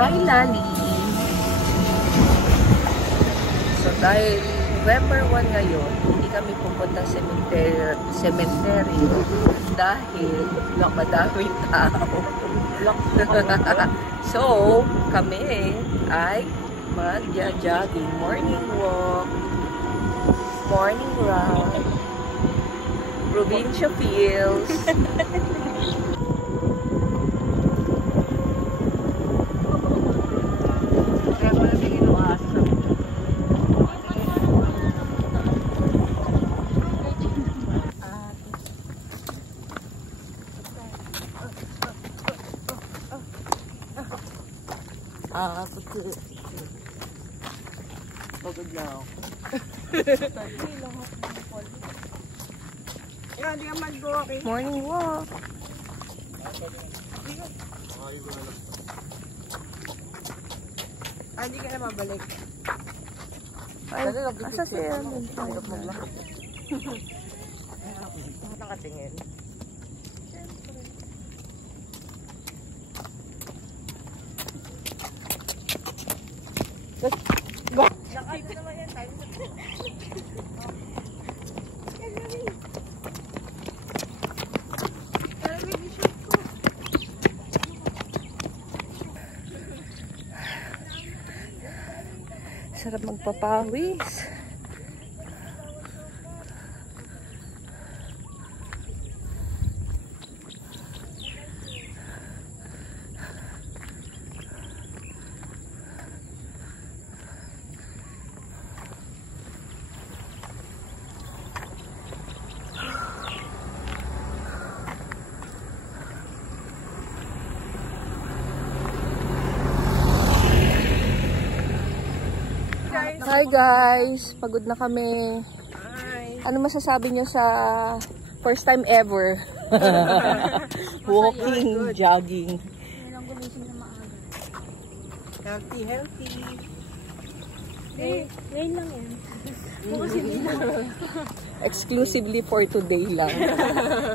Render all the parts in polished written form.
Hi, Lali! So, dahil November 1 ngayon, hindi kami pupunta sa cemetery dahil madaming tao. So, kami ay magja-jogging, morning walk, morning run, provincia fields. Pagod na ako. Hindi ka mag-walking. Morning walk. Hindi ka na mabalik. Ay, asa siya? Nakatingin. Nakita naman yan tayo. Sarap magpapawis. Hi guys! Pagod na kami. Hi! Ano masasabi nyo sa first time ever? Walking, jogging. Healthy, healthy. Ngayon lang yan. Exclusively for today lang.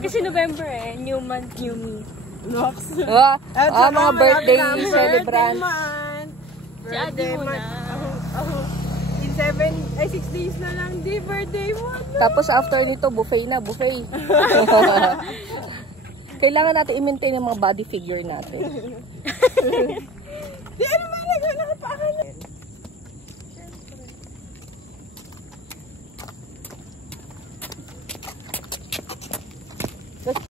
Kasi November new month, new me. Locks. Mga birthday celebrant. Si Ate muna. In 6 days na lang, di birthday mo. Tapos after nito, buffet na, buffet. Kailangan natin i-maintain yung mga body figure natin. Di ano ba, naghanap